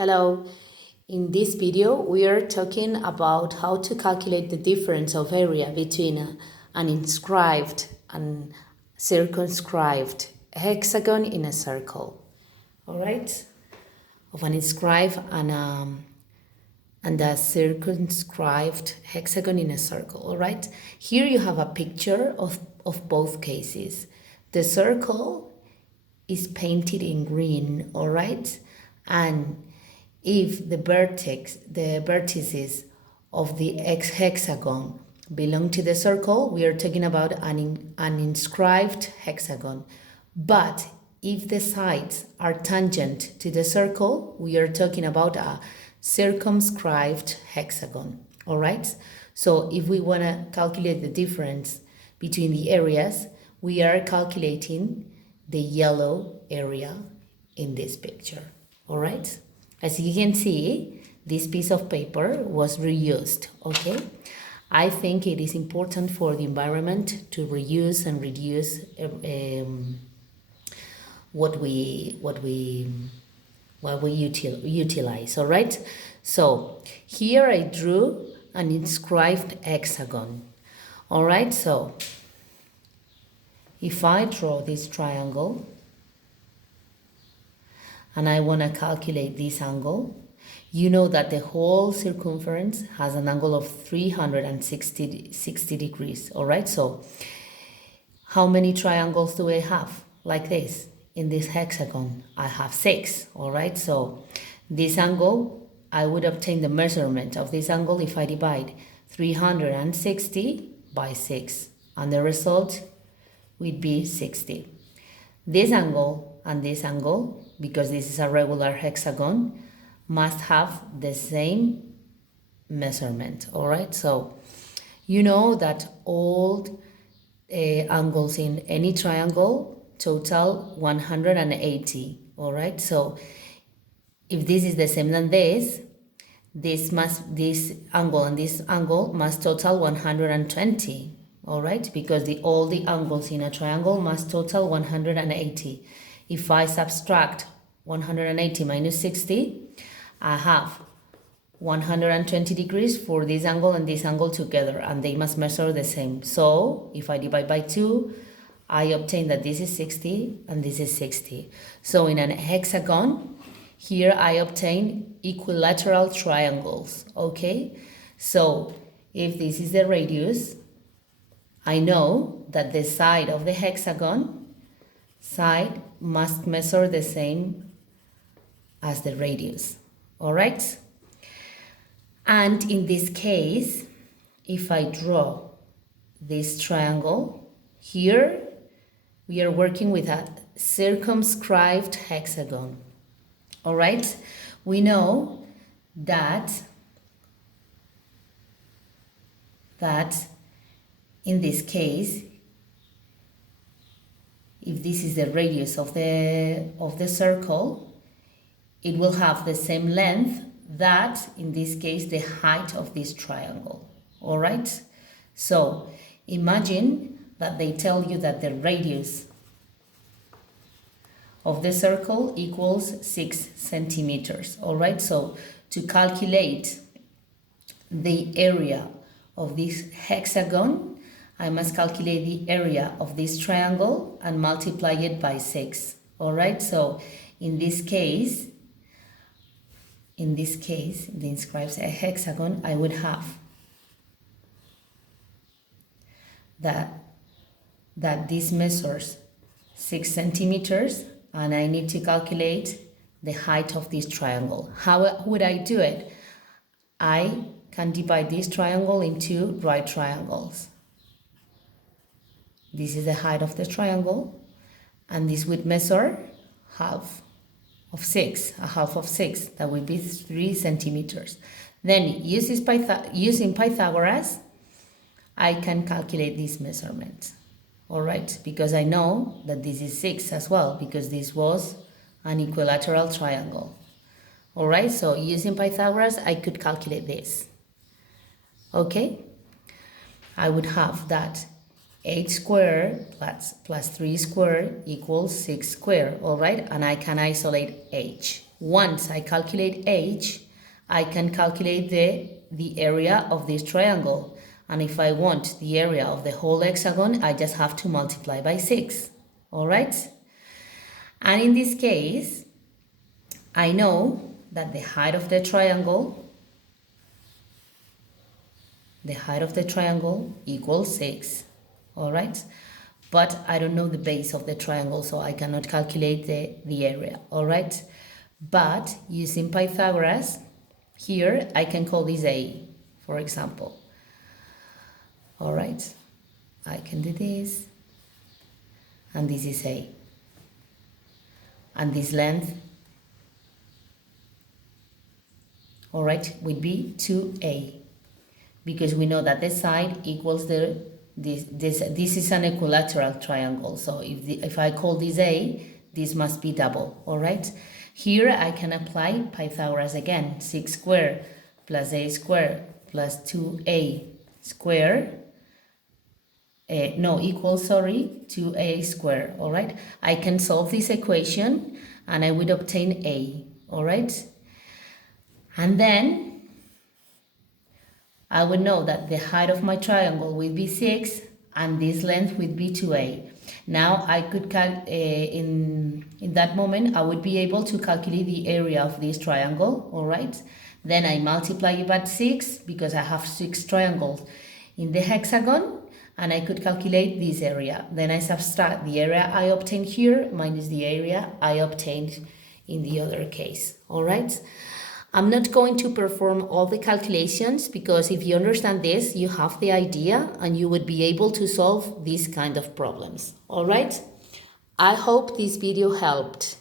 Hello, in this video we are talking about how to calculate the difference of area between an inscribed and circumscribed hexagon in a circle. Alright? Of an inscribed and a circumscribed hexagon in a circle. Alright? Here you have a picture of both cases. The circle is painted in green, alright? And if the vertices of the hexagon belong to the circle, we are talking about an inscribed hexagon. But if the sides are tangent to the circle, we are talking about a circumscribed hexagon. All right? So if we want to calculate the difference between the areas, we are calculating the yellow area in this picture. All right? As you can see, this piece of paper was reused, okay? I think it is important for the environment to reuse and reduce what we utilize, all right? So here I drew an inscribed hexagon, all right? So if I draw this triangle, and I want to calculate this angle, you know that the whole circumference has an angle of 360 degrees, all right? So how many triangles do I have like this in this hexagon? I have 6, all right? So this angle, I would obtain the measurement of this angle if I divide 360 by 6, and the result would be 60. This angle and this angle, because this is a regular hexagon, must have the same measurement, all right? So you know that all angles in any triangle total 180, all right? So if this is the same than this angle and this angle must total 120, all right? Because all the angles in a triangle must total 180. If I subtract 180 minus 60, I have 120 degrees for this angle and this angle together, and they must measure the same. So if I divide by 2, I obtain that this is 60 and this is 60. So in an hexagon, here I obtain equilateral triangles, okay? So if this is the radius, I know that the side of the hexagon side must measure the same as the radius, all right? And in this case, if I draw this triangle, here we are working with a circumscribed hexagon, all right? We know that in this case, if this is the radius of the circle, it will have the same length that, in this case, the height of this triangle, all right? So imagine that they tell you that the radius of the circle equals 6 centimeters, all right? So to calculate the area of this hexagon, I must calculate the area of this triangle and multiply it by 6, all right? So in this case, the inscribed hexagon, I would have that this measures 6 centimeters, and I need to calculate the height of this triangle. How would I do it? I can divide this triangle into right triangles. This is the height of the triangle, and this would measure half of 6, a half of 6, that would be 3 centimeters. Then using Pythagoras, I can calculate this measurement, all right? Because I know that this is 6 as well, because this was an equilateral triangle, all right? So using Pythagoras, I could calculate this, okay? I would have that 8 squared plus 3 squared equals 6 squared, all right? And I can isolate h. once I calculate h, I can calculate the area of this triangle. And if I want the area of the whole hexagon, I just have to multiply by 6. All right? And in this case, I know that the height of the triangle equals 6. All right? But I don't know the base of the triangle, so I cannot calculate the area. All right? But using Pythagoras, here I can call this A, for example. All right? I can do this. And this is A. And this length, all right, would be 2A. Because we know that the side equals this is an equilateral triangle. So if I call this A, this must be double, all right? Here I can apply Pythagoras again. 6 squared plus A squared plus 2A squared equals 2A squared, all right? I can solve this equation and I would obtain A, all right? And then I would know that the height of my triangle would be 6 and this length would be 2A. Now I could, in that moment, I would be able to calculate the area of this triangle, all right? Then I multiply it by 6 because I have 6 triangles in the hexagon, and I could calculate this area. Then I subtract the area I obtained here minus the area I obtained in the other case, all right? I'm not going to perform all the calculations because if you understand this, you have the idea and you would be able to solve these kind of problems, all right? I hope this video helped.